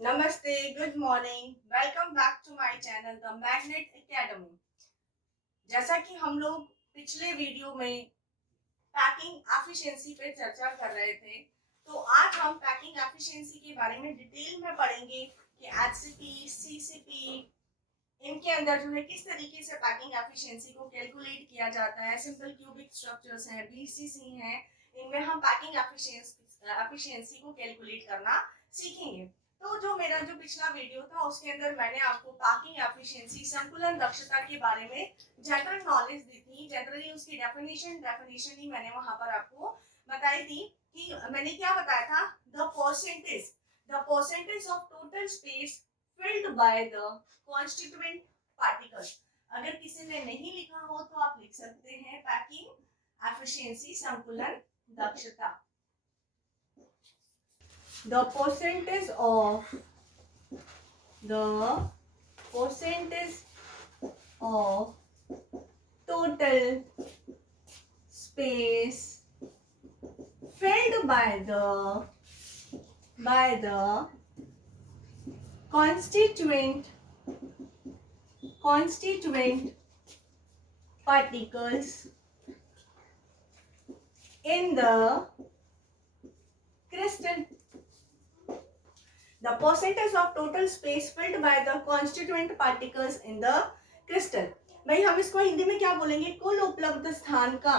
नमस्ते, good morning, welcome back to my channel the Magnet Academy. जैसा कि हम लोग पिछले वीडियो में पैकिंग एफिशिएंसी पे चर्चा कर रहे थे, तो आज हम पैकिंग एफिशिएंसी के बारे में डिटेल में पढ़ेंगे कि एचसीपी, सीसीपी, इनके अंदर जो है किस तरीके से पैकिंग एफिशिएंसी को कैलकुलेट किया जाता है। सिंपल क्यूबिक स्ट्रक्चर्स हैं, बीसीसी हैं, इनमें हम पैकिंग एफिशिएंसी को कैलकुलेट करना सीखेंगे। तो जो मेरा जो पिछला वीडियो था उसके अंदर मैंने आपको पैकिंग एफिशिएंसी, संकुलन दक्षता के बारे में जनरल नॉलेज दी थी। जनरली उसकी डेफिनेशन ही मैंने वहां पर आपको बताई थी कि मैंने क्या बताया था, the percentage of total space filled by the constituent particles। अगर किसी ने नहीं लिखा हो तो आप लिख सकते हैं पैकिंग एफिशिएंसी, संकुलन दक्षता। The percentage of total space filled by the constituent particles in the crystal, the percentage of total space filled by the constituent particles in the crystal। भाई हम इसको हिंदी में क्या बोलेंगे, कुल उपलब्ध स्थान का।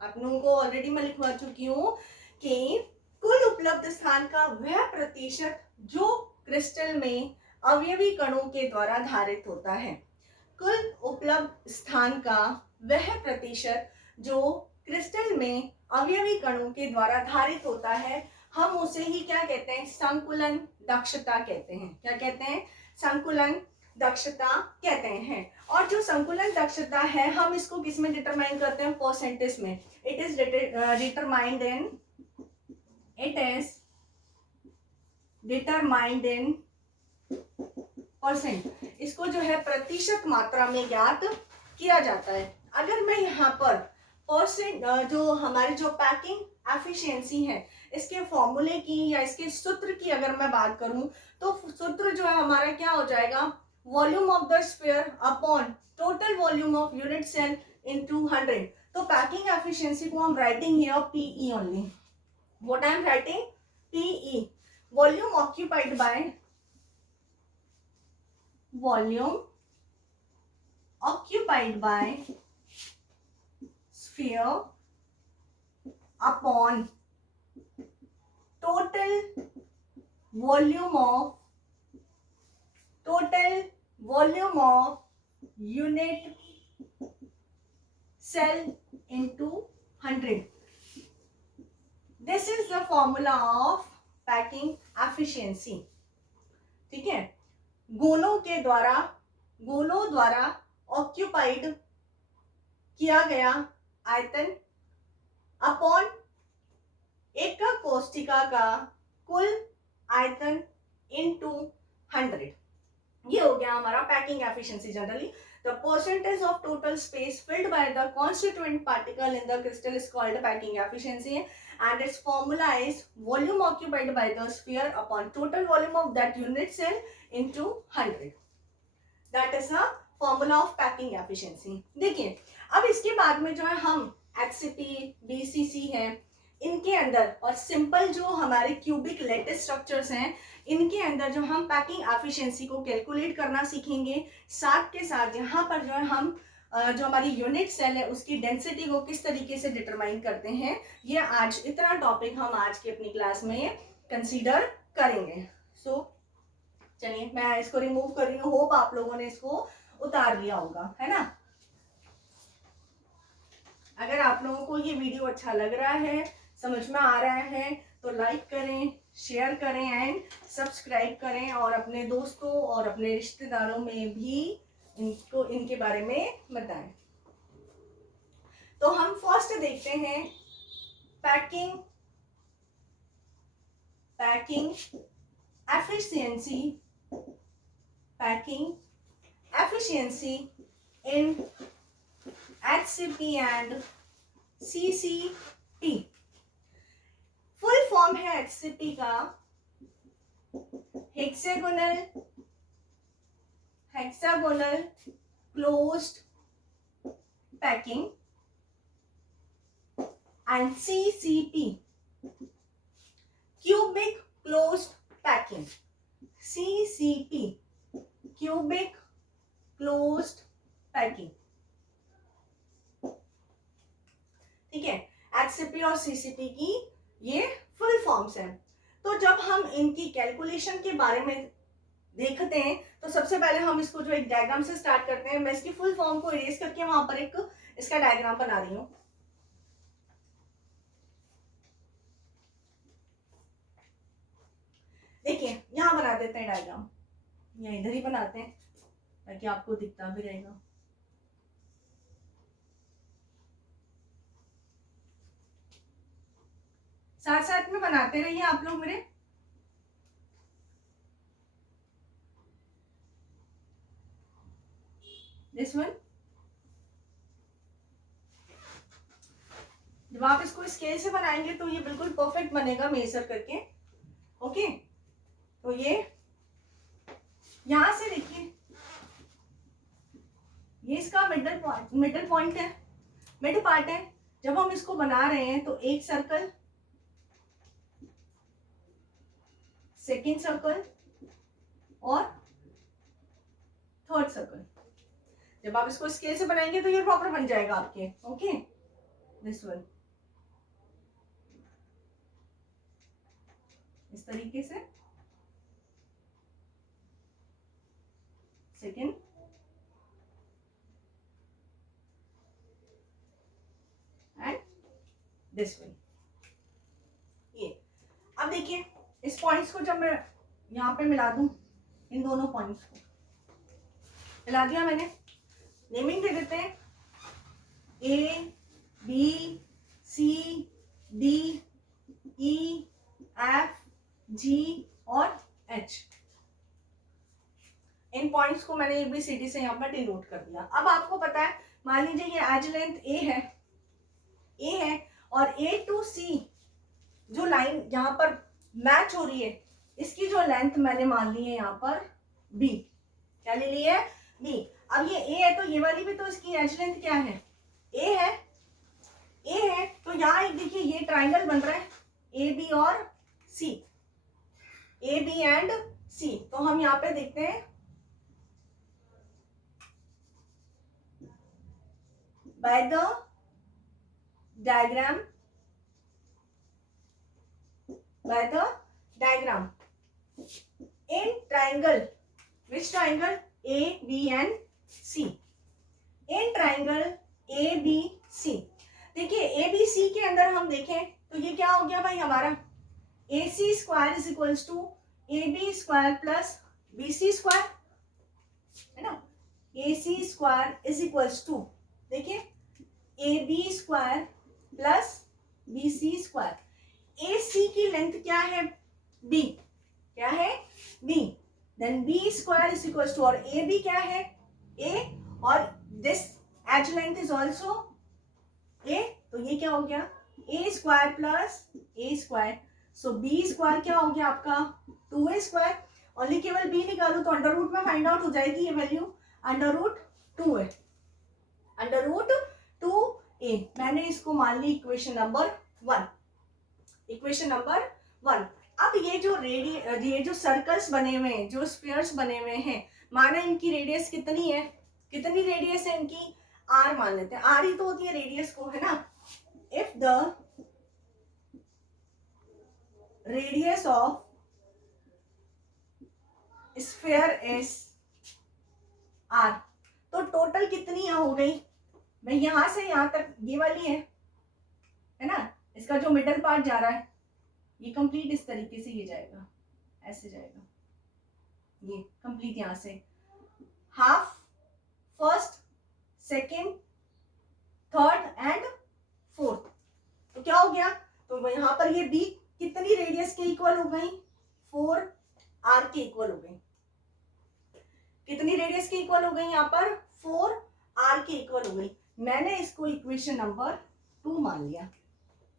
आप लोगों को ऑलरेडी मैं लिखवा चुकी हूँ कि कुल उपलब्ध स्थान का वह प्रतिशत जो क्रिस्टल में अवयवी कणों के द्वारा धारित होता है। कुल उपलब्ध स्थान का वह प्रतिशत जो क्रिस्टल में अवयवी कणों के द्वारा धारित होता है, हम उसे ही क्या कहते हैं, संकुलन दक्षता कहते हैं। क्या कहते हैं, संकुलन दक्षता कहते हैं। और जो संकुलन दक्षता है हम इसको किस में डिटरमाइन करते हैं, परसेंटेज में। It is determined in percent. इसको जो है प्रतिशत मात्रा में ज्ञात किया जाता है। अगर मैं यहाँ पर परसेंट जो हमारी जो पैकिंग एफिशिएंसी है इसके फॉर्मूले की या इसके सूत्र की अगर मैं बात करूं तो सूत्र जो है हमारा क्या हो जाएगा, volume of the sphere upon total volume of unit cell into 100। तो पैकिंग एफिशिएंसी को हम writing here PE only. What I am writing, PE, volume occupied by sphere upon total volume of unit cell into 100। This is the formula of packing efficiency। ठीक है, गोलों द्वारा occupied किया गया आयतन अपॉन एकक कोष्टिका का कुल आयतन इनटू 100। ये हो गया हमारा packing efficiency. Generally the percentage of total space filled by the constituent particle in the crystal is called packing efficiency and its formula is volume occupied by the sphere upon total volume of that unit cell into 100। that is the formula of packing efficiency। देखिए अब इसके बाद में जो है हम HCP, BCC है, इनके अंदर और सिंपल जो हमारे क्यूबिक लेटिस स्ट्रक्चर्स हैं इनके अंदर जो हम पैकिंग एफिशिएंसी को कैलकुलेट करना सीखेंगे। साथ के साथ यहाँ पर जो है हम जो हमारी यूनिट सेल है उसकी डेंसिटी को किस तरीके से डिटरमाइन करते हैं, ये आज इतना टॉपिक हम आज की अपनी क्लास में कंसीडर करेंगे। सो चलिए मैं इसको रिमूव कर रही हूँ। होप आप लोगों ने इसको उतार लिया होगा, है ना। अगर आप लोगों को ये वीडियो अच्छा लग रहा है, समझ में आ रहा है तो लाइक करें, शेयर करें एंड सब्सक्राइब करें और अपने दोस्तों और अपने रिश्तेदारों में भी इनको इनके बारे में बताएं। तो हम फर्स्ट देखते हैं packing efficiency in HCP and CCP। Full form है HCP का, hexagonal closed packing, and CCP, cubic closed packing. CCP, cubic closed packing. ठीक है, HCP और CCP की ये फुल फॉर्म्स हैं। तो जब हम इनकी कैलकुलेशन के बारे में देखते हैं तो सबसे पहले हम इसको जो एक डायग्राम से स्टार्ट करते हैं। मैं इसकी फुल फॉर्म को इरेज करके वहां पर एक इसका डायग्राम बना रही हूं। देखिए यहां बना देते हैं डायग्राम, या इधर ही बनाते हैं ताकि आपको दिखता भी रहेगा। साथ साथ में बनाते रहिए आप लोग मेरे। दिस वन, जब आप इसको स्केल से बनाएंगे तो ये बिल्कुल परफेक्ट बनेगा मेजर करके। ओके, तो ये यहां से देखिए, ये इसका मिडल पॉइंट है, मिड पार्ट है। जब हम इसको बना रहे हैं तो एक सर्कल, सेकेंड सर्कल और थर्ड सर्कल। जब आप इसको स्केल से बनाएंगे तो ये प्रॉपर बन जाएगा आपके। ओके, दिस वन इस तरीके से, सेकेंड एंड दिस वन। ये अब देखिए इस पॉइंट्स को जब मैं यहां पे मिला दूं, इन दोनों पॉइंट्स को मिला दिया मैंने, नेमिंग दे देते हैं A, B, C, D, E, F, G और H। इन पॉइंट्स को मैंने ABCD से यहाँ पर डिनोट कर दिया। अब आपको पता है, मान लीजिए ये एज लेंथ A है और A to C जो लाइन यहाँ पर मैच हो रही है, इसकी जो लेंथ मैंने मान ली है यहाँ पर B। क्या ले ली है? B। अब ये A है तो ये वाली भी तो इसकी एज लेंथ क्या है? A है तो यहाँ एक देखिए ये ट्राइंगल बन रहा है AB और C, AB एंड C। तो हम यहाँ पे देखते हैं by the diagram in triangle, which triangle? A, B and C। in triangle A, B, C, देखिए A, B, C के अंदर हम देखें तो ये क्या हो गया भाई हमारा? AC square is equals to AB square plus BC square, है ना। AC square is equals to, देखिए AB square plus BC square. AC की लेंथ क्या है? B। क्या है? B। Then B square is equals to, और AB क्या है? A, और this edge length is also A। तो ये क्या हो गया? A square plus A square. So B square क्या हो गया आपका? 2A square. ओनली केवल B निकालू तो अंडर रूट में फाइंड आउट हो जाएगी ये value, under root 2A, under root 2A। मैंने इसको मान ली इक्वेशन नंबर 1, इक्वेशन नंबर 1। अब ये जो सर्कल्स बने हुए हैं, जो स्फीयर्स बने हुए हैं, माना इनकी रेडियस कितनी है? कितनी रेडियस है इनकी? R मान लेते हैं, R ही तो होती है रेडियस को, है ना। If the radius of sphere is R, तो टोटल कितनी हो गई? मैं यहां से यहां तक, ये वाली है ना, इसका जो मिडल पार्ट जा रहा है ये कंप्लीट इस तरीके से ये जाएगा, ऐसे जाएगा, ये कंप्लीट यहां से half, first, second, third and fourth. तो क्या हो गया? तो यहां पर ये B कितनी रेडियस के इक्वल हो गई? 4R के इक्वल हो गई। कितनी रेडियस के इक्वल हो गई? यहाँ पर 4R के इक्वल हो गई। मैंने इसको इक्वेशन नंबर 2 मान लिया।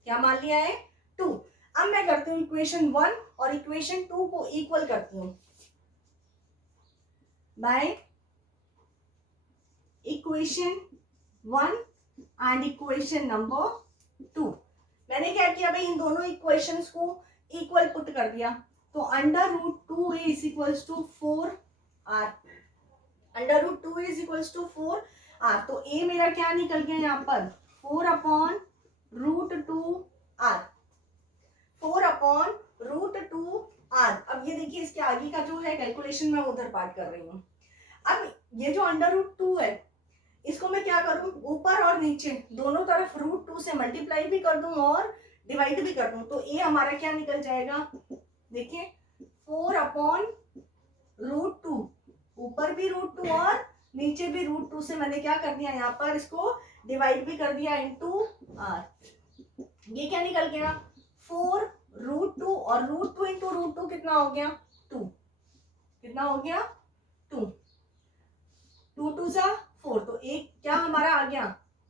क्या मान लिया है? 2। अब मैं करती हूँ इक्वेशन 1 और इक्वेशन 2 को इक्वल करती हूँ। By equation 1 and equation number 2। मैंने क्या किया भाई, इन दोनों इक्वेशंस को इक्वल पुट कर दिया। तो under root 2a is equals to 4r, under root 2a is equals to 4r। तो a मेरा क्या निकल गया यहाँ पर 4 upon root 2r, 4 upon root 2r। अब ये देखिए इसके आगे का जो है कैलकुलेशन मैं उधर पार्ट कर रही हूँ। अब ये जो अंडर रूट 2 है इसको मैं क्या करूं, ऊपर और नीचे दोनों तरफ रूट 2 से मल्टीप्लाई भी कर दूं और डिवाइड भी कर दूं। तो ये हमारा क्या निकल जाएगा, देखिए 4 अपॉन रूट 2, ऊपर भी रूट 2 और नीचे भी रूट 2 से मैंने क्या कर दिया यहाँ पर इसको डिवाइड भी कर दिया इनटू r। ये क्या निकल गया 4 रूट 2 और रूट 2 इंटू रूट 2 कितना हो गया 2, कितना हो गया 2, 2 2 सा 4। तो एक क्या हमारा आ गया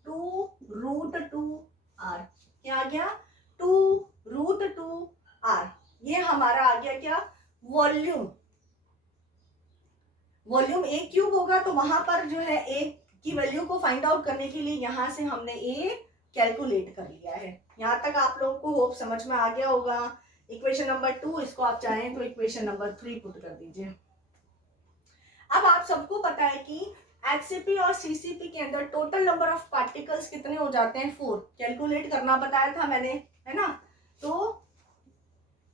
2 रूट 2r, क्या आ गया 2 रूट 2r। ये हमारा आ गया क्या वॉल्यूम। वॉल्यूम a क्यूब होगा तो वहां पर जो है a की वैल्यू को फाइंड आउट करने के लिए यहां से हमने a कैलकुलेट कर लिया है। यहां तक आप लोगों को होप समझ में आ गया होगा। इक्वेशन नंबर 2 इसको आप चाहें तो इक्वेशन नंबर 3 पुट कर दीजिए। अब आप सबको पता है कि एचसीपी और सीसीपी के अंदर टोटल नंबर ऑफ पार्टिकल्स कितने हो जाते हैं 4, कैलकुलेट करना बताया था मैंने, है ना। तो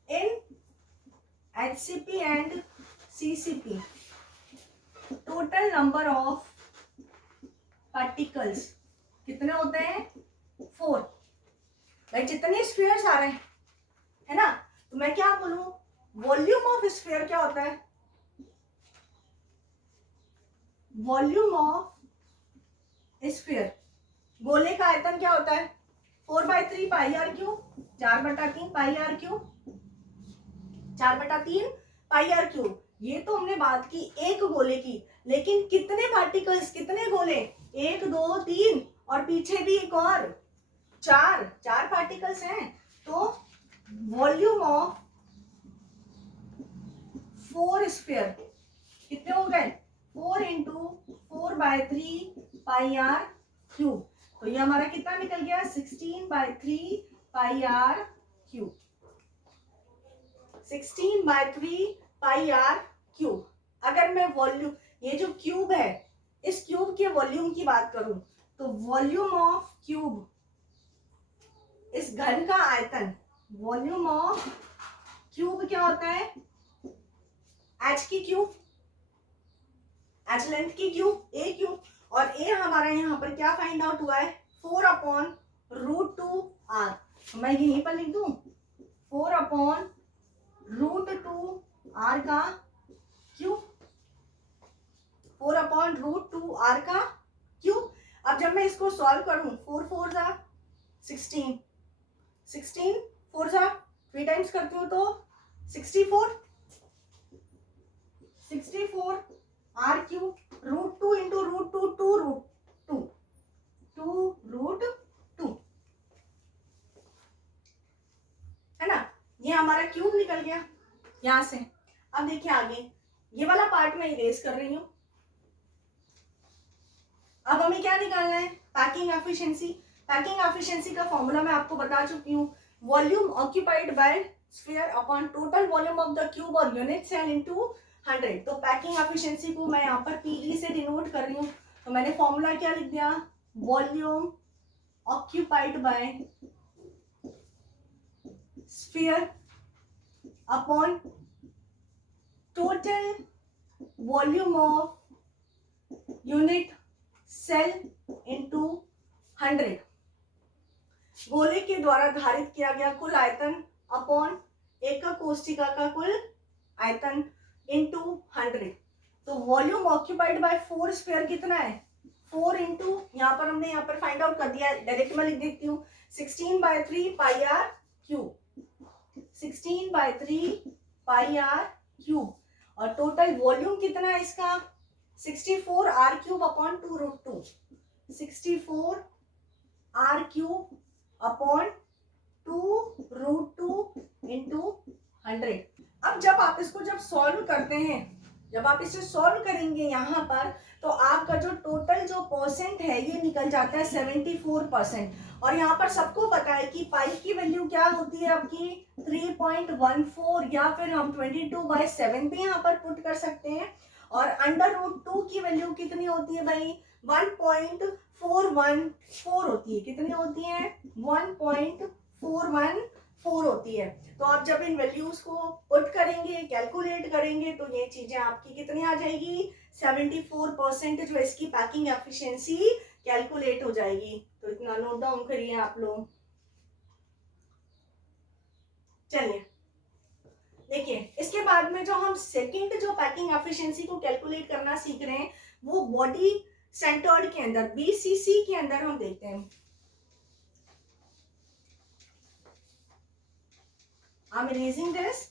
in HCP and CCP total number of particles कितने होते हैं 4। भाई जितने स्फीयर्स आ रहे हैं, है ना, तो मैं क्या बोलूं वॉल्यूम ऑफ स्फीयर क्या होता है, वॉल्यूम ऑफ स्फीयर, गोले का आयतन क्या होता है 4/3 pi r cube, 4/3 pi r cube, 4/3 pi r cube. ये तो हमने बात की एक गोले की, लेकिन कितने पार्टिकल्स, कितने गोले 1 2 3 और पीछे भी एक और 4 पार्टिकल्स हैं। तो वॉल्यूम ऑफ 4 स्फीयर कितने हो गए 4 इंटू 4/3 पाई आर क्यूब। तो ये हमारा कितना निकल गया 16/3 pi r cube, 16/3 pi r cube. अगर मैं वॉल्यूम, ये जो क्यूब है इस क्यूब के वॉल्यूम की बात करूं तो वॉल्यूम ऑफ क्यूब, इस घन का आयतन, वॉल्यूम ऑफ क्यूब क्या होता है एच की क्यूब, एच लेंथ की क्यूब, ए क्यूब। और ए हमारा यहाँ पर क्या फाइंड आउट हुआ है 4 अपॉन रूट 2r। मैं यहीं पर लिख दूं 4 अपॉन रूट 2r का क्यूब, 4 अपॉन रूट 2r का क्यूब। अब जब मैं इसको सॉल्व करूं 4 4 जा 16, 16 4 जा 3 टाइम्स करती हूँ तो 64, 64 r cube, root 2 into root 2 2 root 2 2 root 2, है ना। ये हमारा क्यूब निकल गया यहां से। अब देखिए आगे ये वाला पार्ट मैं इरेज कर रही हूं। अब हमें क्या निकालना है पैकिंग एफिशिएंसी। पैकिंग एफिशिएंसी का फॉर्मूला मैं आपको बता चुकी हूँ, volume occupied by sphere upon total volume of the cube और यूनिट सेल इनटू 100। तो पैकिंग एफिशिएंसी को मैं यहाँ पर पीई से डिनोट कर रही हूँ। तो मैंने फॉर्मूला क्या लिख दिया volume occupied by sphere upon total volume of unit cell into 100। गोले के द्वारा धारित किया गया कुल आयतन अपॉन एकक कोष्ठिका का कुल आयतन इनटू 100। तो वॉल्यूम ऑक्यूपाइड बाय 4 स्फीयर कितना है 4 इंटू, यहाँ पर हमने यहाँ पर फाइंड आउट कर दिया, डायरेक्ट मैं लिख देती हूँ 16/3 pi r cube, 16/3 pi r cube. और टोटल वॉल्यूम कितना है इसका 64 r cube upon 2 root 2, 64 r cube upon 2 root 2 into 100। अब जब आप इसको जब सॉल्व करते हैं जब आप इसे सॉल्व करेंगे यहाँ पर तो आपका जो टोटल जो परसेंट है ये निकल जाता है 74%। और यहाँ पर सबको पता है कि पाई की वैल्यू क्या होती है आपकी 3.14, या फिर हम 22/7 भी यहाँ पर पुट कर सकते हैं। और √2 की वैल्यू कितनी होती है भाई, 1.414 होती है। कितनी होती है, 1.414 होती है। तो आप जब इन वैल्यूज को पुट करेंगे, कैलकुलेट करेंगे, तो ये चीजें आपकी कितनी आ जाएगी, 74% जो इसकी पैकिंग एफिशिएंसी कैलकुलेट हो जाएगी। तो इतना नोट डाउन करिए आप लोग। चलिए देखिए, इसके बाद में जो हम सेकंड जो पैकिंग एफिशिएंसी को कैलकुलेट करना सीख रहे हैं वो बॉडी सेंटर्ड के अंदर, BCC के अंदर हम देखते हैं। I'm erasing this.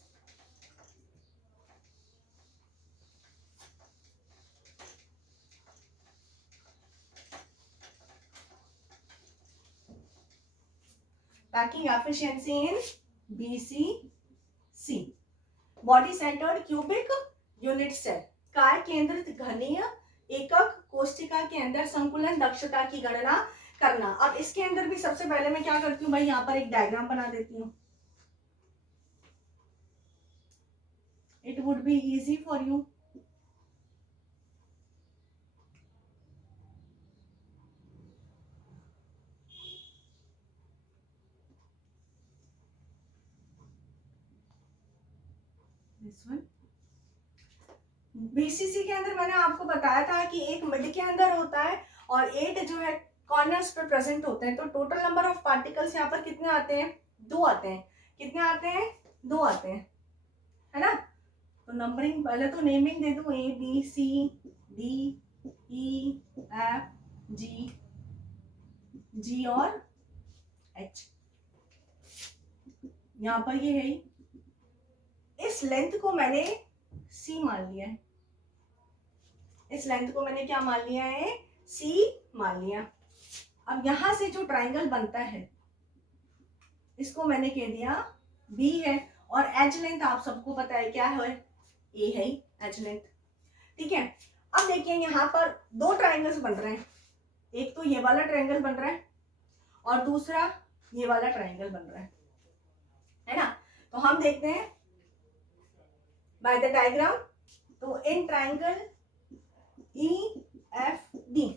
Packing efficiency in BCC. Body centered cubic unit cell. काय केंद्रित घनीय एकक कोशिका के अंदर संकुलन दक्षता की गणना करना। अब इसके अंदर भी सबसे पहले मैं क्या करती हूँ भाई, यहाँ पर एक डायग्राम बना देती हूँ। It would be easy for you. This one. BCC के अंदर मैंने आपको बताया था कि एक मिड के अंदर होता है और 8 जो है कॉर्नर्स पे प्रेजेंट होते हैं। तो टोटल नंबर ऑफ पार्टिकल्स यहाँ पर कितने आते हैं, 2 आते हैं। कितने आते हैं, 2 आते हैं, है ना। तो नंबरिंग पहले तो नेमिंग दे दूं, ABCDEFG और H। यहाँ पर ये है, इस लेंथ को मैंने C मान लिया है। इस लेंथ को मैंने क्या मान लिया है, C मान लिया। अब यहां से जो ट्राइंगल बनता है इसको मैंने कह दिया B है। और एज लेंथ आप सबको पता है क्या है, A है एज लेंथ, ठीक है। अब देखिए यहाँ पर 2 ट्राइंगल्स बन रहे हैं। एक तो ये वाला ट्राइंगल बन रहा है और दूसरा ये वाला ट्राइंगल बन रहा है ना। तो हम देखते हैं बाय द डायग्राम। तो इन ट्राइंगल EFD,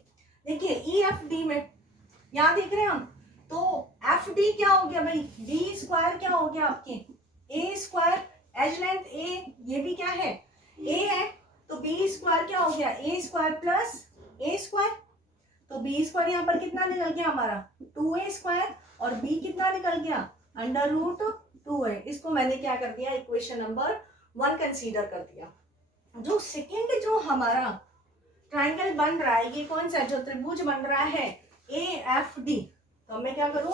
देखिए EFD में यहां देख रहे हैं हम, तो FD क्या हो गया भाई, B स्क्वायर क्या हो गया आपके, A square, edge length A, ये भी क्या है, A है। तो B स्क्वायर क्या हो गया, A square plus A square. तो B स्क्वायर यहाँ पर कितना निकल गया हमारा, 2A स्क्वायर, और B कितना निकल गया, √2 है। इसको मैंने क्या कर दिया, इक्वेशन नंबर 1 कंसीडर कर दिया। जो सेकेंड जो हमारा ट्राइंगल बन रहा है, ये कौन सा, जो त्रिभुज बन रहा है AFD, तो मैं क्या करूं,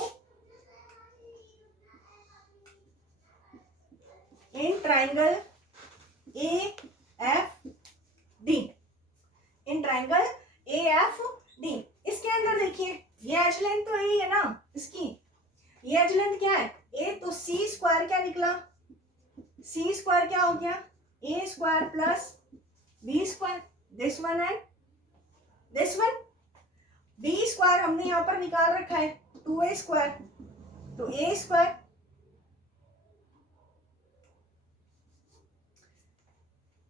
in triangle AFD, in triangle AFD, इसके अंदर देखिए ये एज लेंथ तो यही है ना इसकी, ये एज लेंथ क्या है A, तो C स्क्वायर क्या निकला, C स्क्वायर क्या हो गया, A square plus B square, this one and this one. B square हमने यहाँ पर निकाल रखा है 2A स्क्वायर, तो A स्क्वायर,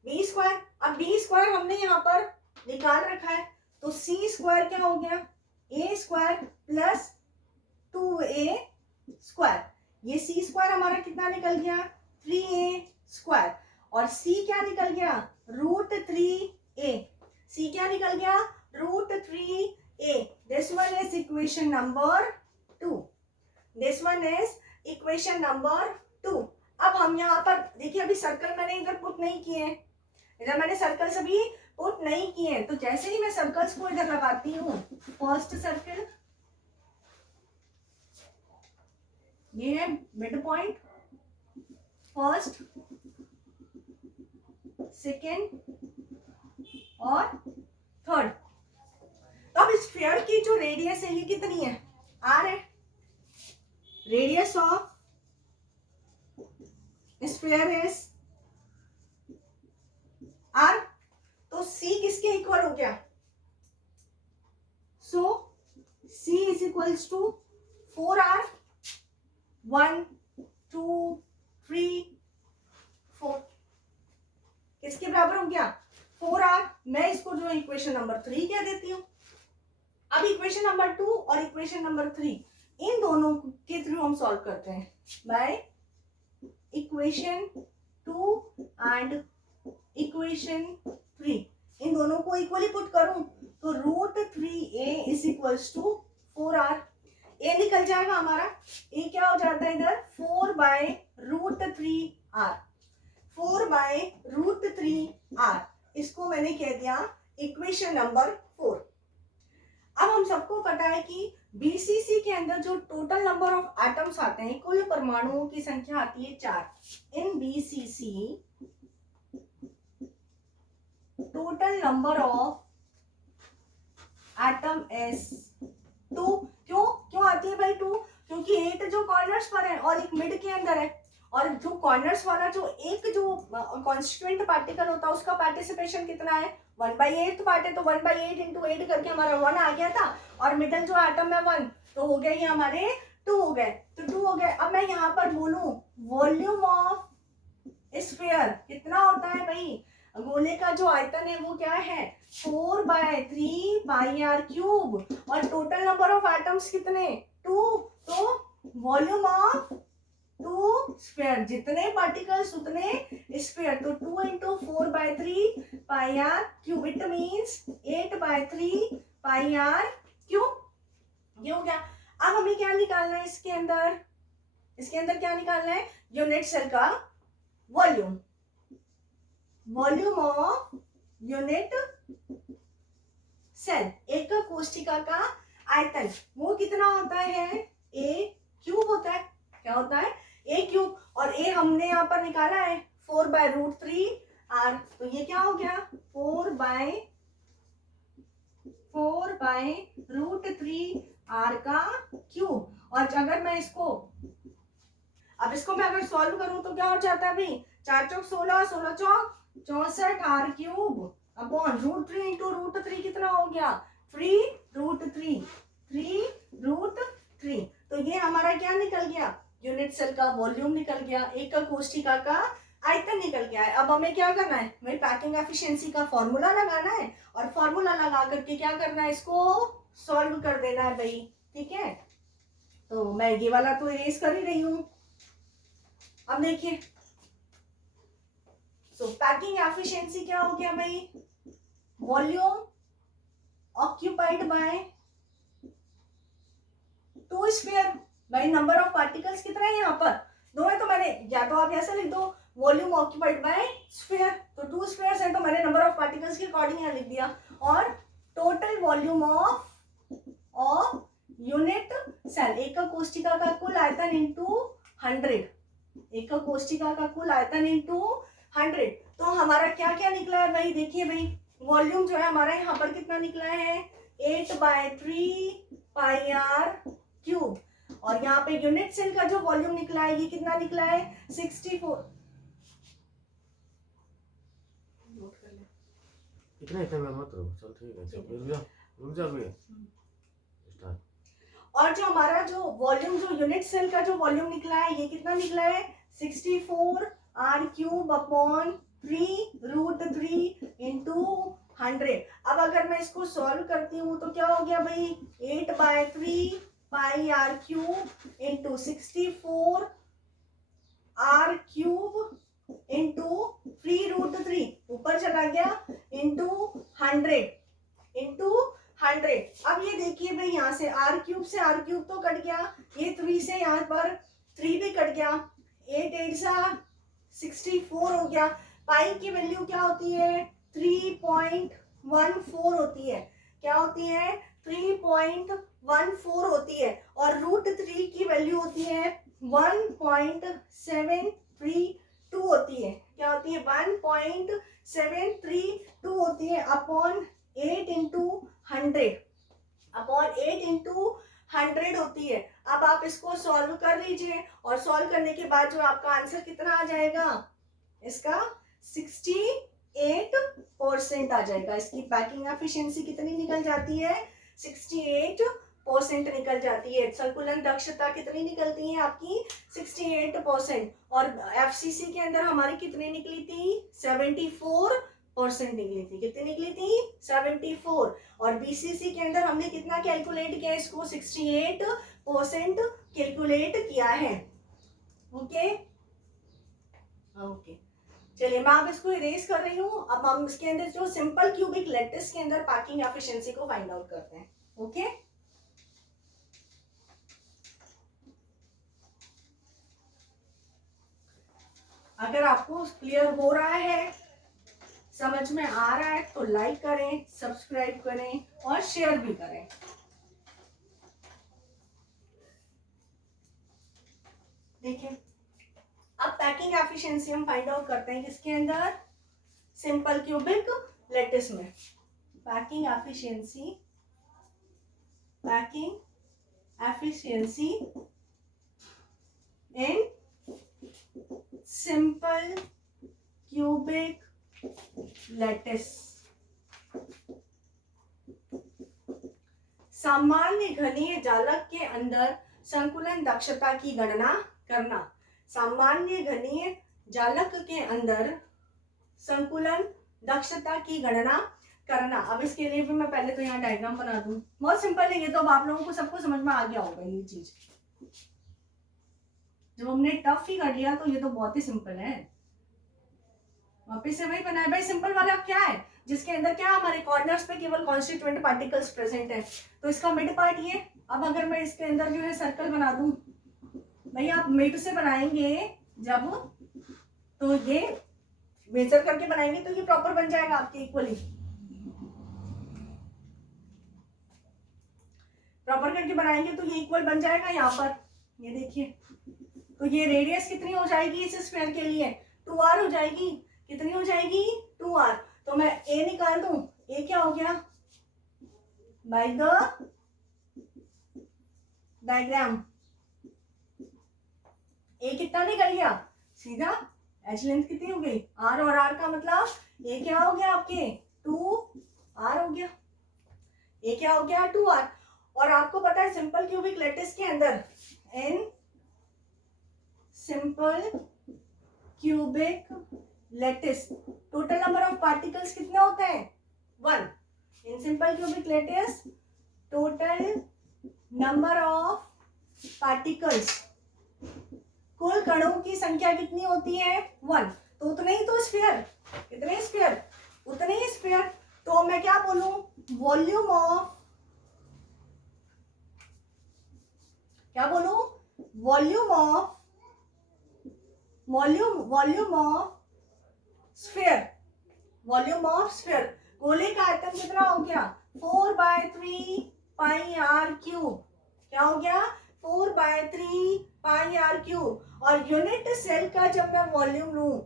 B स्क्वायर। अब B स्क्वायर हमने यहाँ पर निकाल रखा है, तो C स्क्वायर क्या हो गया, A square plus 2A square. ये C स्क्वायर हमारा कितना निकल गया, 3A स्क्वायर, और C क्या निकल गया, √3A। C क्या निकल गया, √3A। This one is equation number 2, this one is equation number 2। अब हम यहाँ पर देखिए, अभी सर्कल मैंने इधर पुट नहीं किए हैं, इधर मैंने सर्कल्स अभी पुट नहीं किए हैं। तो जैसे ही मैं सर्कल्स को इधर लगाती हूँ, फर्स्ट सर्कल ये है मिड पॉइंट, फर्स्ट, सेकेंड और थर्ड। तो अब इस स्फीयर की जो रेडियस है ये कितनी है, R है। Radius of sphere is R। Equals to 4r, 1 2 3 4 किसके बराबर हो गया 4r। मैं इसको जो इक्वेशन नंबर 3 कह देती हूँ। अब इक्वेशन नंबर 2 और इक्वेशन नंबर 3 इन दोनों के थ्रू हम सॉल्व करते हैं बाय इक्वेशन 2 एंड इक्वेशन 3। इन दोनों को इक्वली पुट करूं तो √3a is equals to 4r। ए निकल जाएगा हमारा, ए क्या हो जाता है इधर 4/√3r, 4/√3r। इसको मैंने कह दिया इक्वेशन नंबर 4। अब हम सबको पता है कि बीसीसी के अंदर जो टोटल नंबर ऑफ एटम्स आते हैं, कुल परमाणुओं की संख्या आती है 4। In BCC total number of atom is 2। क्यों आती है भाई 2? क्योंकि 8 जो कॉर्नर्स पर है और एक मिड के अंदर है, और जो कॉर्नर्स वाला जो कॉन्स्टिट्यूएंट पार्टिकल होता है उसका पार्टिसिपेशन कितना है 1/8 पार्ट है, तो 1/8 इंटू 8 करके हमारा 1 आ गया था, और मिडल जो एटम है 1, तो हो गए ये हमारे 2 हो गए, तो 2 हो गए। अब मैं यहाँ पर बोलूं वॉल्यूम ऑफ स्फीयर कितना होता है भाई, गोले का जो आयतन है वो क्या है 4/3πr³, और टोटल नंबर ऑफ एटम्स कितने 2, तो वॉल्यूम ऑफ 2 स्फीयर, जितने पार्टिकल्स उतने स्फीयर, तो 2 into 4/3πr³, it means 8/3πr³। ये हो गया। अब हमें क्या निकालना है इसके अंदर क्या निकालना है यूनिट सेल का volume, volume of unit cell, एक कोशिका का आयतन, वो कितना होता है a³ होता है। क्या होता है a³, और a हमने यहाँ पर निकाला है 4/√3r, तो ये क्या हो गया 4/√3r का क्यूब। और अगर मैं इसको मैं अगर सॉल्व करूं तो क्या हो जाता है भाई 4 चौक 16, 16 चौक 64r³ अपॉन √3 इंटू √3 कितना हो गया 3√3, 3√3। तो ये हमारा क्या निकल गया यूनिट सेल का वॉल्यूम निकल गया, एक कोशिका का आयतन निकल गया है। अब हमें क्या करना है भाई पैकिंग एफिशिएंसी का फॉर्मूला लगाना है, और फॉर्मूला लगा करके क्या करना है इसको सॉल्व कर देना है भाई, ठीक है। तो मैं ये वाला तो इरेज कर ही रही हूं। अब देखिए पैकिंग एफिशिएंसी क्या हो गया भाई वॉल्यूम ऑक्यूपाइड बाय 2 स्फीयर, भाई नंबर ऑफ पार्टिकल्स कितना है यहाँ पर 2 है, तो मैंने या तो आप ऐसा लिख दो वॉल्यूम ऑक्यूपाइड बाय स्फीयर, तो 2 स्फीयर्स है तो मैंने नंबर ऑफ पार्टिकल्स के अकॉर्डिंग यहाँ लिख दिया, और total volume of unit cell, एक कोशिका का कुल आयतन इंटू 100, एक कोशिका का कुल आयतन इंटू 100। तो हमारा क्या क्या निकला है भाई, देखिए भाई वॉल्यूम जो है हमारा यहाँ पर कितना निकला है 8/3πr³, और यहाँ पे यूनिट सेल का जो वॉल्यूम निकला है ये कितना निकला है 64। इतना मत रहो, चल ठीक है, रुक जा भैया। और जो हमारा जो वॉल्यूम जो यूनिट सेल का जो वॉल्यूम निकला है ये कितना निकला है 64r³ अपॉन 3√3 इंटू 100। अब अगर मैं इसको सॉल्व करती हूँ तो क्या हो गया भाई 8/3πr³ इंटू 64r³ इंटू 3√3 ऊपर चला गया इंटू 100। अब ये देखिए भाई यहाँ से r³ से r³ तो कट गया, ये 3 से यहाँ पर 3 भी कट गया, 8 8 64 हो गया। पाई की वैल्यू क्या होती है 3.14 होती है, क्या होती है 3.14 होती है, और √3 की वैल्यू होती है 1.732 होती है, क्या होती है 1.732 होती है अपॉन 8 इंटू 100, अपॉन 8 इंटू 100 होती है। अब आप इसको सॉल्व कर लीजिए, और सॉल्व करने के बाद जो आपका आंसर कितना आ जाएगा इसका 68% आ जाएगा। इसकी पैकिंग एफिशिएंसी कितनी निकल जाती है 68%। 68% निकल जाती है। संकुलन दक्षता कितनी निकलती है आपकी 68%। और एफसीसी के अंदर हमारी कितनी निकली थी 74% निकली थी। कितनी निकली थी 74। और बीसीसी के अंदर हमने कितना कैलकुलेट किया, इसको 68% कैलकुलेट किया है। ओके ओके चलिए मैं अब इसको इरेज कर रही हूँ। अब हम इसके अंदर जो सिंपल क्यूबिक लैटिस के अंदर पैकिंग एफिशिएंसी को फाइंड आउट करते हैं। ओके अगर आपको क्लियर हो रहा है, समझ में आ रहा है तो लाइक करें, सब्सक्राइब करें और शेयर भी करें। देखिए अब पैकिंग एफिशिएंसी हम फाइंड आउट करते हैं किसके अंदर, सिंपल क्यूबिक लैटिस में। Packing efficiency in simple cubic lattice. सामान्य घनीय जालक के अंदर संकुलन दक्षता की गणना करना। सामान्य घनीय जालक के अंदर संकुलन दक्षता की गणना करना। अब इसके लिए भी मैं पहले तो यहाँ डायग्राम बना दूं। बहुत सिंपल है ये तो, अब आप लोगों को सबको समझ में आ गया होगा ये चीज। जब हमने टफ ही कर लिया तो ये तो बहुत ही सिंपल है। वापिस से वही बनाया भाई, सिंपल वाला क्या है जिसके अंदर क्या हमारे कॉर्नर्स पे केवल कॉन्स्टिट्यूएंट पार्टिकल्स प्रेजेंट है, तो इसका मिड पार्ट ये। अब अगर मैं इसके अंदर जो है सर्कल बना दूं, भाई आप मिड से बनाएंगे जब, तो ये मेजर करके बनाएंगे तो ये प्रॉपर बन जाएगा आपके इक्वली। प्रॉपर करके बनाएंगे तो ये इक्वल बन जाएगा यहाँ पर। ये देखिए तो ये रेडियस कितनी हो जाएगी इस स्फीयर के लिए 2r हो जाएगी। कितनी हो जाएगी 2r। तो मैं a निकाल दूं, a क्या हो गया बाय द डायग्राम, a कितना निकल गया सीधा, h लेंथ कितनी हो गई r, और r का मतलब a क्या हो गया आपके 2r हो गया। a क्या हो गया 2r। और आपको पता है सिंपल क्यूबिक लैटिस के अंदर in simple cubic lattice total number of particles कितने होते हैं 1। In simple cubic lattice total number of particles, कुल कणों की संख्या कितनी होती है 1। तो उतने ही तो स्फीयर, कितने स्फीयर उतने ही स्फीयर। तो मैं क्या बोलूं वॉल्यूम ऑफ, क्या बोलूं volume of sphere, volume of sphere. गोले का आयतन कितना हो गया 4/3 पाई आर क्यूब। क्या हो गया 4/3 पाई आर क्यूब। और यूनिट सेल का जब मैं वॉल्यूम लूं,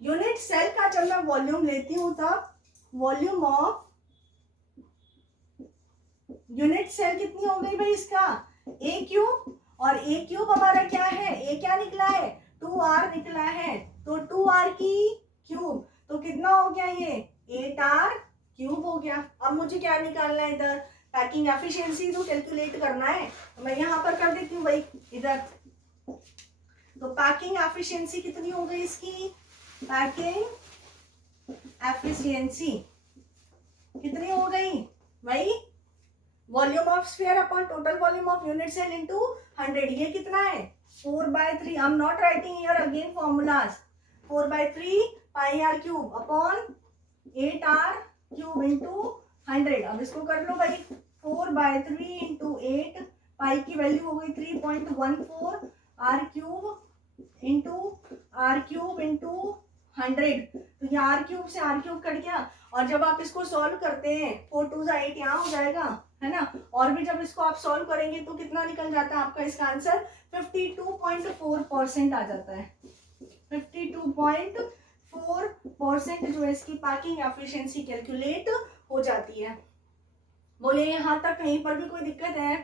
यूनिट सेल का जब मैं वॉल्यूम लेती हूं तब वॉल्यूम ऑफ यूनिट सेल कितनी हो गई भाई इसका a क्यूब। और a क्यूब हमारा क्या है, a क्या निकला है 2r निकला है, तो 2r की क्यूब, तो कितना हो गया ये 8r क्यूब हो गया। अब मुझे क्या निकालना है इधर, पैकिंग एफिशिएंसी तो कैलकुलेट करना है, तो मैं यहाँ पर कर देती हूँ भाई इधर। तो पैकिंग एफिशिएंसी कितनी हो गई इसकी, पैकिंग एफिशिएंसी कितनी हो गई भाई volume of sphere upon total volume of unit cell into 100। ये कितना है 4/3। I am not writing here again formulas. 4/3 pi r cube upon 8r cube into 100। अब इसको कर लो भाई 4/3 इंटू 8, पाई की वैल्यू हो गई 3.14 r क्यूब इंटू 100। तो ये r क्यूब से r क्यूब कट गया। और जब आप इसको सॉल्व करते हैं 4 2 8 यहाँ हो जाएगा है ना। और भी जब इसको आप सॉल्व करेंगे तो कितना निकल जाता है आपका इसका आंसर 52.4% आ जाता है। 52.4% जो है इसकी पैकिंग एफिशिएंसी कैलकुलेट हो जाती है। बोले यहाँ तक कहीं पर भी कोई दिक्कत है,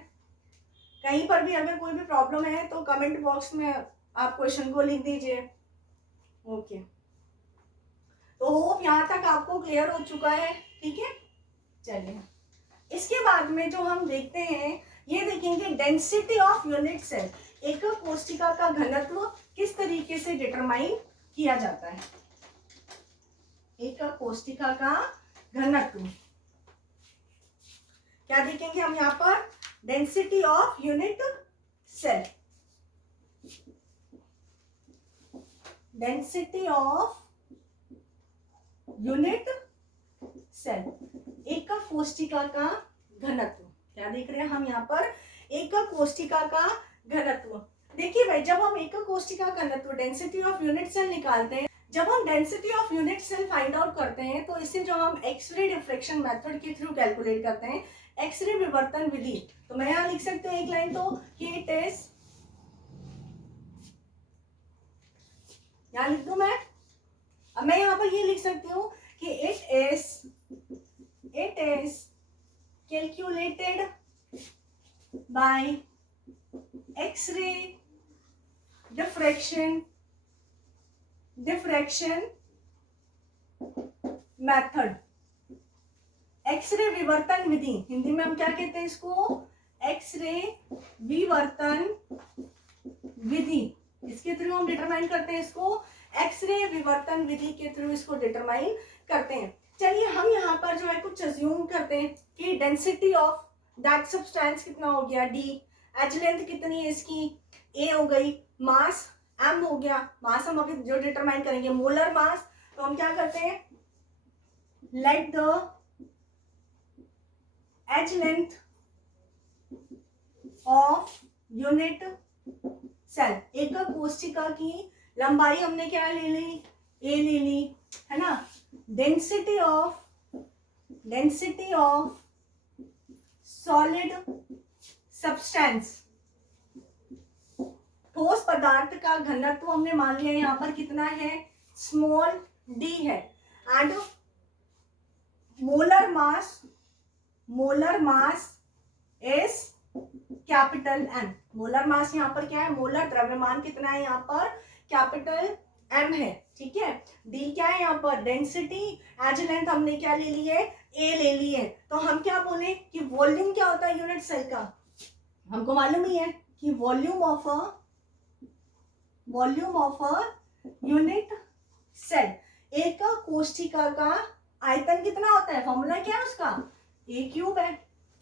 कहीं पर भी अगर कोई भी प्रॉब्लम है तो कमेंट बॉक्स में आप क्वेश्चन को लिख दीजिए। ओके तो होप यहाँ तक आपको क्लियर हो चुका है। ठीक है चलिए इसके बाद में जो हम देखते हैं, ये देखेंगे डेंसिटी ऑफ यूनिट सेल, एकक कोशिका का घनत्व किस तरीके से डिटरमाइन किया जाता है। एकक कोशिका का घनत्व क्या देखेंगे हम यहाँ पर, density of unit cell, density of unit cell, एकक कोशिका का घनत्व। क्या देख रहे हैं हम यहाँ पर, एकक कोशिका का घनत्व। देखिए भाई, जब हम एकक कोशिका का घनत्व डेंसिटी ऑफ यूनिट सेल निकालते हैं, जब हम density of unit cell find out करते हैं, तो इसे जो हम एक्सरे डिफ्रेक्शन मेथड के थ्रू कैलकुलेट करते हैं, एक्सरे विवर्तन विधि। तो मैं यहाँ लिख सकती हूँ एक लाइन तो कि इट इज, यहाँ लिख दूं मैं, अब मैं यहाँ पर ये लिख सकती हूँ कि it is calculated by X-ray diffraction method, X-ray विवर्तन विधि। हिंदी में हम क्या कहते हैं इसको, एक्सरे विवर्तन विधि। इसके थ्रू हम डिटरमाइन करते हैं इसको, एक्सरे विवर्तन विधि के थ्रू इसको डिटरमाइन करते हैं। चलिए हम यहाँ पर जो है कुछ अज्यूम करते हैं कि डेंसिटी ऑफ दैट सब्सटेंस कितना हो गया, डी, एच लेंथ कितनी है इसकी, ए हो गई, मास एम हो गया। मास हम अभी जो डिटरमाइन करेंगे मोलर मास, तो हम क्या करते हैं, let the edge length of unit cell, एकक कोशिका की लंबाई हमने क्या ले ली, ए ले ली, है ना। डेंसिटी ऑफ सॉलिड सब्सटेंस, ठोस पदार्थ का घनत्व हमने मान लिया यहाँ पर कितना है, स्मॉल डी है, and molar mass is capital M. Molar mass यहाँ पर क्या है, मोलर द्रव्यमान कितना है यहाँ पर, कैपिटल एम है, ठीक है। डी क्या है यहाँ पर, डेंसिटी, एज लेंथ हमने क्या ले ली है, ए ले ली है। तो हम क्या बोले कि वॉल्यूम क्या होता है यूनिट सेल का, हमको मालूम ही है कि volume of a unit cell, एकक कोशिका का आयतन कितना होता है, फॉर्मूला क्या है उसका, ए क्यूब है।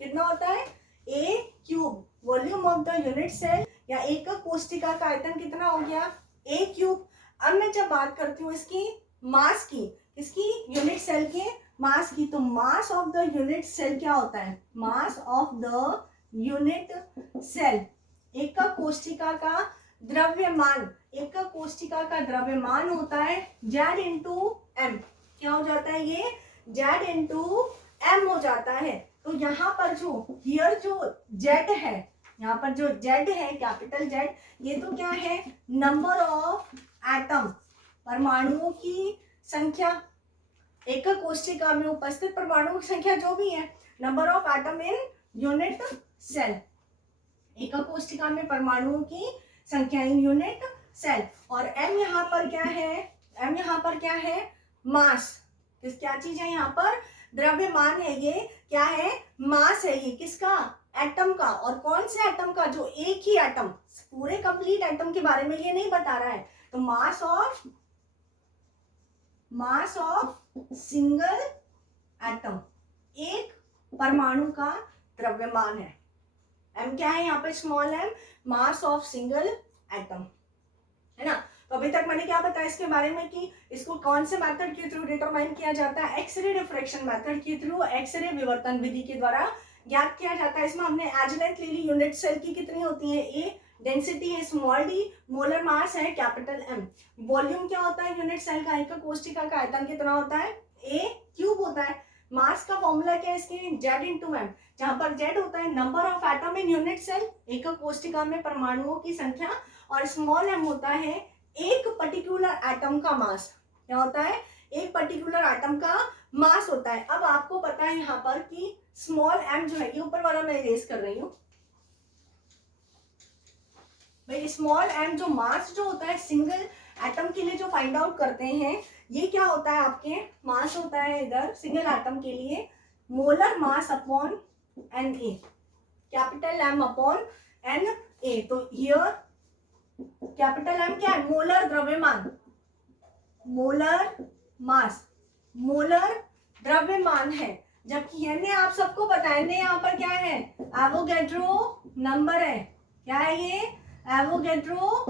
कितना होता है, a cube. Volume of the unit cell या एकक कोशिका का आयतन कितना हो गया, ए क्यूब। अब मैं जब बात करती हूँ इसकी मास की, इसकी यूनिट सेल के मास की, तो mass of the unit cell क्या होता है, mass of the unit cell, एकक कोशिका का द्रव्यमान, एकक कोशिका का द्रव्यमान होता है जेड इंटू एम। क्या हो जाता है ये, जेड इंटू एम हो जाता है। तो यहाँ पर जो हियर जो जेड है, यहाँ पर जो जेड है कैपिटल जेड, ये तो क्या है, नंबर ऑफ एटम, परमाणुओं की संख्या, एकक कोशिका में उपस्थित परमाणुओं की संख्या जो भी है, number of atom in unit cell, एकक कोशिका में परमाणुओं की संख्या इन यूनिट सेल। और एम यहाँ पर क्या है, एम यहाँ पर क्या है, मास, किस क्या चीज है यहाँ पर, द्रव्यमान है, ये क्या है, मास है, ये किसका, एटम का। और कौन से एटम का, जो एक ही एटम, पूरे कंप्लीट एटम के बारे में ये नहीं बता रहा है। तो मास ऑफ सिंगल एटम, एक परमाणु का द्रव्यमान है। एम क्या है यहाँ पे, small M, mass of single atom, है ना। तो अभी तक मैंने क्या बताया इसके बारे में कि इसको कौन से मेथड के थ्रू डिटरमाइन किया जाता है, एक्सरे डिफ्रैक्शन मेथड के थ्रू, एक्सरे विवर्तन विधि के द्वारा ज्ञात किया जाता है। इसमें हमने एज लेंथ ले ली, यूनिट सेल की कितनी होती है, ए, डेंसिटी है स्मॉल डी, मोलर मास है कैपिटल एम, वॉल्यूम क्या होता है यूनिट सेल का, एकक कोशिका का आयतन कितना होता है, ए क्यूब होता है। मास का फॉर्मूला क्या है इसके, जेड इंटू एम, जहां पर जेड होता है number of atom in unit cell, एकक कोशिका में परमाणुओं की संख्या, और स्मॉल एम होता है एक पर्टिकुलर एटम का मास। क्या होता है, एक पर्टिकुलर एटम का मास होता है। अब आपको पता है यहाँ पर कि स्मॉल एम जो है, ये ऊपर वाला मैं इरेज कर रही हूँ भाई, स्मॉल एम जो मास जो होता है सिंगल एटम के लिए जो फाइंड आउट करते हैं, ये क्या होता है आपके, मास होता है इधर सिंगल एटम के लिए molar mass upon N A, capital M upon N A. तो हियर कैपिटल एम क्या है, मोलर द्रव्यमान, मोलर मास, मोलर द्रव्यमान है। जबकि एन आप सबको पता है, एन यहाँ पर क्या है, एवोगैड्रो नंबर है। क्या है ये, एवोगैड्रो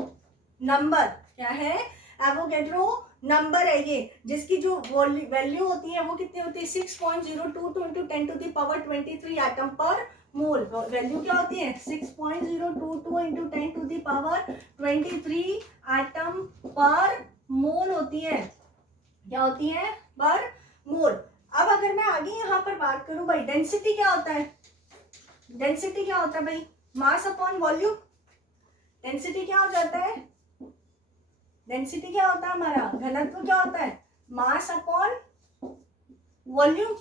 नंबर, क्या है, एवोगैड्रो नंबर है ये, जिसकी जो वैल्यू होती है वो कितनी होती है, 6.022 into 10 to the power 23 atom per mole. Value क्या होती है, 6.022 into 10 to the power 23 atom per mole होती है। क्या होती है, पर मोल। अब अगर मैं आगे यहाँ पर बात करूं भाई, डेंसिटी क्या होता है, डेंसिटी क्या होता है भाई, मास अपॉन वॉल्यूम। डेंसिटी क्या हो जाता है, डेंसिटी क्या होता है हमारा, घनत्व क्या होता है, मास अपॉन वॉल्यूम,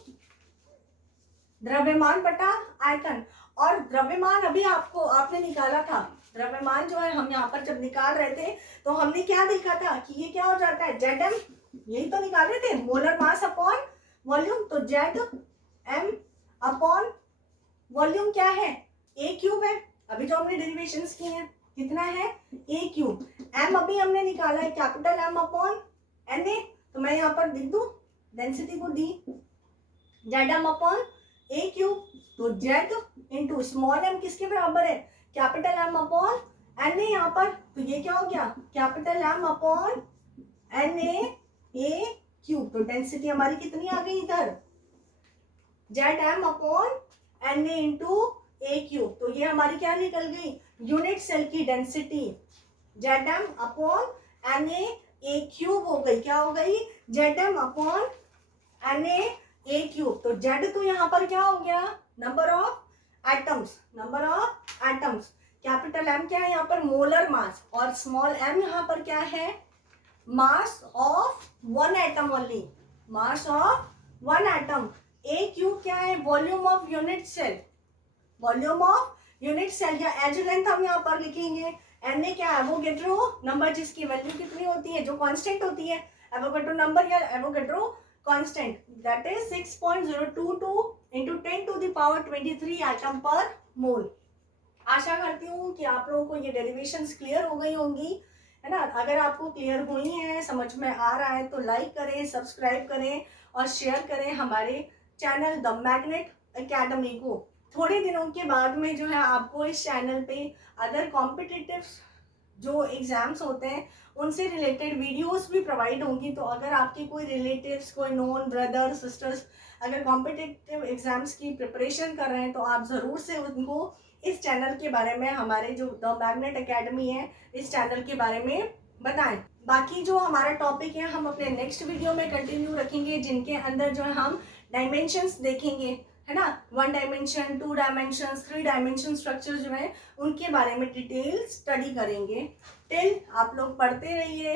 द्रव्यमान बटा आयतन। और द्रव्यमान अभी आपने निकाला था, द्रव्यमान जो है हम यहाँ पर जब निकाल रहे थे तो हमने क्या देखा था कि ये क्या हो जाता है, जेड एम, यही तो निकाल रहे थे, मोलर मास अपॉन वॉल्यूम। तो जेड एम अपॉन वॉल्यूम क्या है, ए क्यूब है। अभी जो हमने डेरिवेशंस की हैं कितना है, ए क्यूब। एम अभी हमने निकाला है capital M upon N A, तो मैं यहाँ पर लिख दूं डेंसिटी को दी Z M upon A cube. तो जेड इंटू स्मॉल एम किसके बराबर है, capital M upon N A यहाँ पर। तो ये क्या हो गया, capital M upon N A cube. तो डेंसिटी हमारी कितनी आ गई इधर, Z M upon N A into A cube. तो ये हमारी क्या निकल गई, यूनिट सेल की density, Z M upon N A cube हो गई। क्या हो गई, Z M upon N A cube. तो जेड तो यहाँ पर क्या हो गया, number of atoms, number of atoms. Capital M क्या है यहाँ पर, मोलर मास, और स्मॉल एम यहाँ पर क्या है, mass of one atom only, mass of one atom. A cube क्या है, volume of unit cell, volume of unit cell, या एज लेंथ हम यहाँ पर लिखेंगे। एन ए क्या है, एवोगैड्रो नंबर, जिसकी वैल्यू कितनी होती है, जो कांस्टेंट होती है, एवोगैड्रो नंबर या Avogadro constant, that is 6.022 into 10 to the power 23 atom per mole. आशा करती हूँ कि आप लोगों को ये डेरिवेशंस क्लियर हो गई होंगी, है ना। अगर आपको क्लियर हुई है, समझ में आ रहा है, तो लाइक करें, सब्सक्राइब करें और शेयर करें हमारे चैनल द मैग्नेट एकेडमी को। थोड़े दिनों के बाद में जो है आपको इस चैनल पे अदर कॉम्पिटिटिव जो एग्जाम्स होते हैं उनसे रिलेटेड वीडियोस भी प्रोवाइड होंगी। तो अगर आपके कोई रिलेटिव्स, कोई नोन ब्रदर सिस्टर्स अगर कॉम्पिटिटिव एग्जाम्स की प्रिपरेशन कर रहे हैं तो आप ज़रूर से उनको इस चैनल के बारे में, हमारे जो द मैग्नेट एकेडमी है, इस चैनल के बारे में बताएं। बाकी जो हमारा टॉपिक है हम अपने नेक्स्ट वीडियो में कंटिन्यू रखेंगे, जिनके अंदर जो है हम डायमेंशंस देखेंगे, है ना। 1 डायमेंशन, 2 डायमेंशन, 3 डायमेंशन स्ट्रक्चर जो है उनके बारे में डिटेल स्टडी करेंगे। टिल आप लोग पढ़ते रहिए,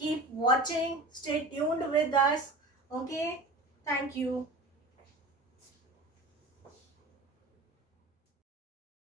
keep watching, stay tuned with us, okay, thank you.